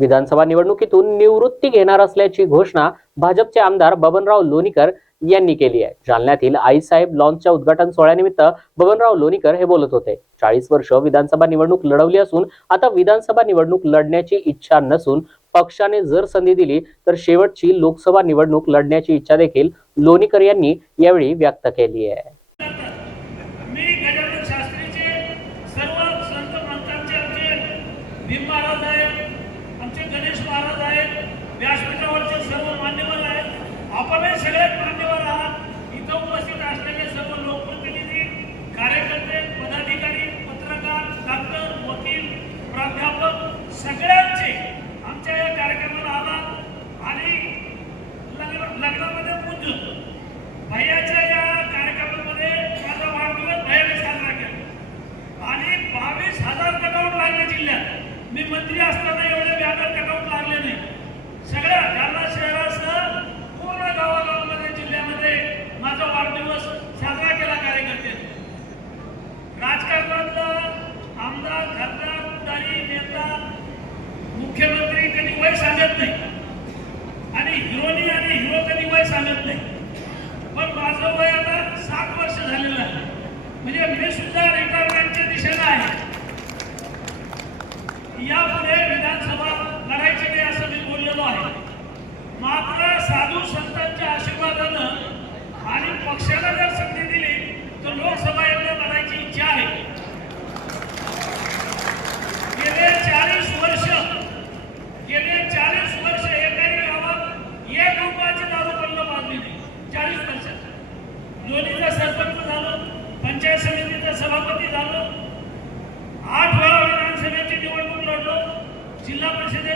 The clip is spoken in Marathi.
विधानसभा निवडणुकीतून निवृत्ती घेणार असल्याची घोषणा भाजपचे आमदार बबनराव लोणीकर यांनी केली आहे. जालन्यातील आईसाहेब लॉन्चच्या उद्घाटन सोहळ्यानिमित्त बबनराव लोणीकर हे बोलत होते. चाळीस वर्ष विधानसभा निवडणूक लढवली असून आता विधानसभा निवडणूक लढण्याची इच्छा नसून पक्षाने जर संधी दिली तर शेवटची लोकसभा निवडणूक लढण्याची इच्छा देखील लोणीकर यांनी यावेळी व्यक्त केली आहे. मी गजानन शास्त्रीचे सर्व संत महंतांचे आमचे भीम महाराज आहेत आमचे गणेश महाराज आहेत व्यासपीठावरचे सर्व मान्यवर आहेत आपणही मान्यवर आहात. इथं उपस्थित असलेले सर्व लोकप्रतिनिधी कार्यकर्ते पदाधिकारी पत्रकार डॉक्टर वकील प्राध्यापक सगळ्यांचे आमच्या या कार्यक्रमाला आला आणि लग्न लग्नामध्ये मुंज भैयाच्या या कार्यक्रमामध्ये माझा वाढदिवस भैयाने साजरा केला. आणि बावीस हजार कटआउट लागले जिल्ह्यात. मी मंत्री असताना एवढे बॅनर कटआउट वय सांगत नाही. आणि हिरोनी आणि हिरो कधी वय सांगत नाही. पण माझं वय आता सात वर्ष झालेलं आहे. म्हणजे मी सुद्धा रिटायरमेंटच्या दिशेला आहे. यापुढे विधानसभा लढायची नाही असं मी बोललेलो आहे मात्र साधू संतांच्या आशीर्वादानं आणि पक्षाला जर संधी दिली तर लोकसभा एवढं लढायची इच्छा आहे गेले चाळीस वर्ष गेले चाळीस वर्ष एकाही गावात एक रुपयाची दारू बंद मारली नाही चाळीस वर्षात लोणीचा सरपंच झालो पंचायत समितीचा सभापती झालो. आठ वेळा विधानसभेची निवडणूक लढलो. जिल्हा परिषदे